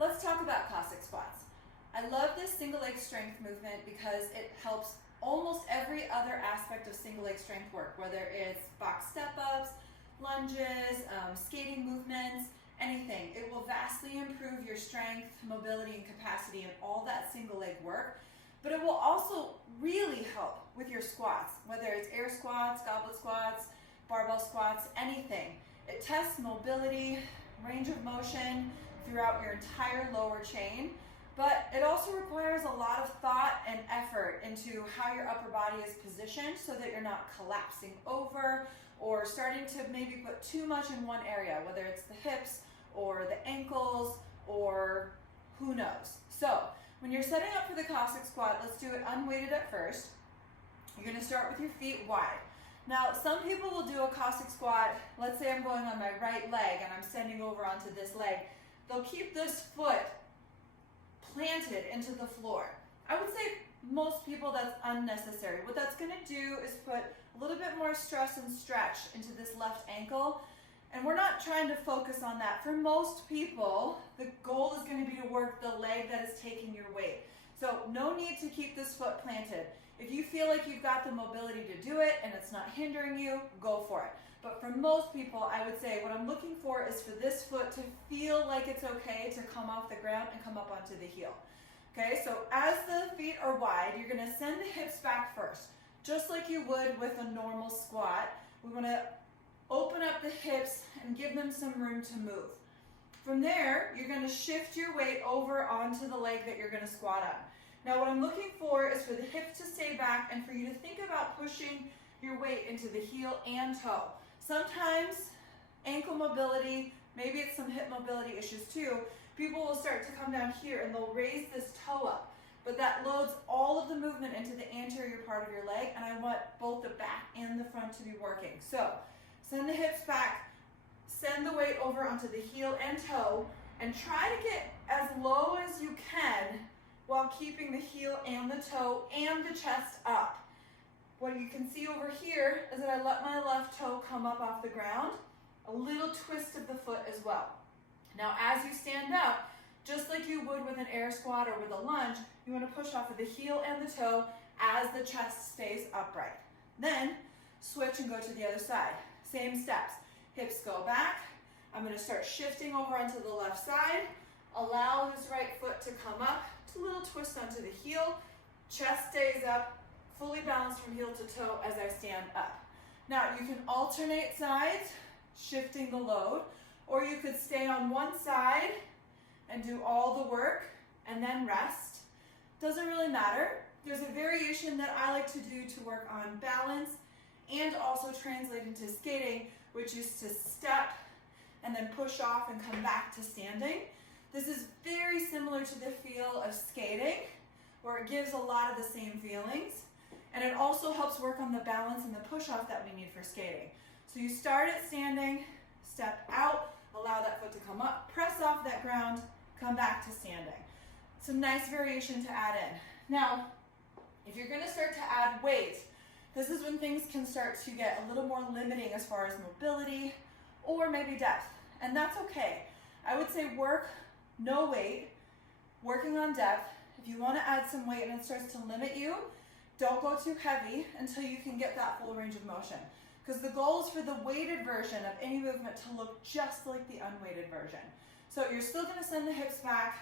let's talk about Cossack squats. I love this single leg strength movement because it helps almost every other aspect of single leg strength work, whether it's box step-ups, lunges, skating movements, anything. It will vastly improve your strength, mobility, and capacity in all that single leg work, but it will also really help with your squats, whether it's air squats, goblet squats, barbell squats, anything. It tests mobility, range of motion throughout your entire lower chain, but it also requires a lot of thought and effort into how your upper body is positioned so that you're not collapsing over or starting to maybe put too much in one area, whether it's the hips or the ankles or who knows. So when you're setting up for the Cossack squat, let's do it unweighted at first. You're going to start with your feet wide. Now, some people will do a Cossack squat. Let's say I'm going on my right leg and I'm standing over onto this leg. They'll keep this foot planted into the floor. I would say most people that's unnecessary. What that's going to do is put a little bit more stress and stretch into this left ankle, and we're not trying to focus on that. For most people, the goal is going to be to work the leg that is taking your weight. So no need to keep this foot planted. If you feel like you've got the mobility to do it and it's not hindering you, go for it. But for most people, I would say what I'm looking for is for this foot to feel like it's okay to come off the ground and come up onto the heel. Okay, so as the feet are wide, you're going to send the hips back first, just like you would with a normal squat. We want to open up the hips and give them some room to move. From there, you're going to shift your weight over onto the leg that you're going to squat on. Now what I'm looking for is for the hips to stay back and for you to think about pushing your weight into the heel and toe. Sometimes ankle mobility, maybe it's some hip mobility issues too, people will start to come down here and they'll raise this toe up, but that loads all of the movement into the anterior part of your leg, and I want both the back and the front to be working. So send the hips back, send the weight over onto the heel and toe, and try to get as low as you can while keeping the heel and the toe and the chest up. What you can see over here is that I let my left toe come up off the ground, a little twist of the foot as well. Now as you stand up, just like you would with an air squat or with a lunge, you want to push off of the heel and the toe as the chest stays upright. Then switch and go to the other side. Same steps. Hips go back. I'm going to start shifting over onto the left side. Allow this right foot to come up. Just a little twist onto the heel. Chest stays up, fully balanced from heel to toe as I stand up. Now you can alternate sides, shifting the load, or you could stay on one side and do all the work and then rest. Doesn't really matter. There's a variation that I like to do to work on balance and also translate into skating, which is to step and then push off and come back to standing. This is very similar to the feel of skating, where it gives a lot of the same feelings, and it also helps work on the balance and the push-off that we need for skating. So you start at standing, step out, allow that foot to come up, press off that ground, come back to standing. Some nice variation to add in. Now, if you're going to start to add weight, this is when things can start to get a little more limiting as far as mobility or maybe depth, and that's okay. I would say work no weight, working on depth. If you want to add some weight and it starts to limit you, don't go too heavy until you can get that full range of motion. Because the goal is for the weighted version of any movement to look just like the unweighted version. So you're still going to send the hips back.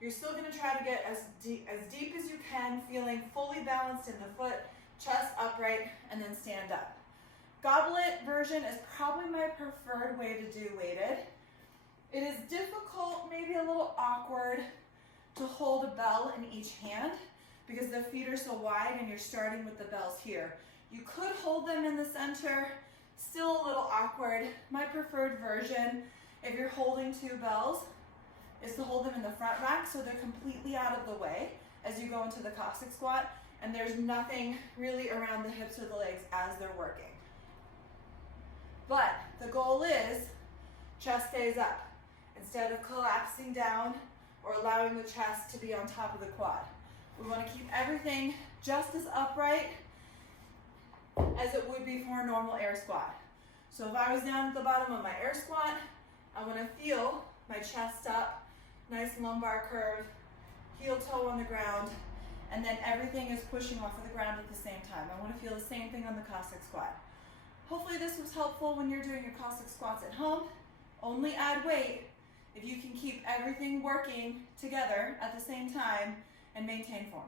You're still going to try to get as deep as you can, feeling fully balanced in the foot, chest upright, and then stand up. Goblet version is probably my preferred way to do weighted. It is difficult, maybe a little awkward, to hold a bell in each hand because the feet are so wide and you're starting with the bells here. You could hold them in the center, still a little awkward. My preferred version, if you're holding two bells, is to hold them in the front rack so they're completely out of the way as you go into the Cossack squat, and there's nothing really around the hips or the legs as they're working. But the goal is chest stays up instead of collapsing down or allowing the chest to be on top of the quad. We want to keep everything just as upright as it would be for a normal air squat. So if I was down at the bottom of my air squat, I want to feel my chest up, Nice lumbar curve, heel toe on the ground, and then everything is pushing off of the ground at the same time. I want to feel the same thing on the Cossack Squat. Hopefully this was helpful when you're doing your Cossack Squats at home. Only add weight if you can keep everything working together at the same time and maintain form.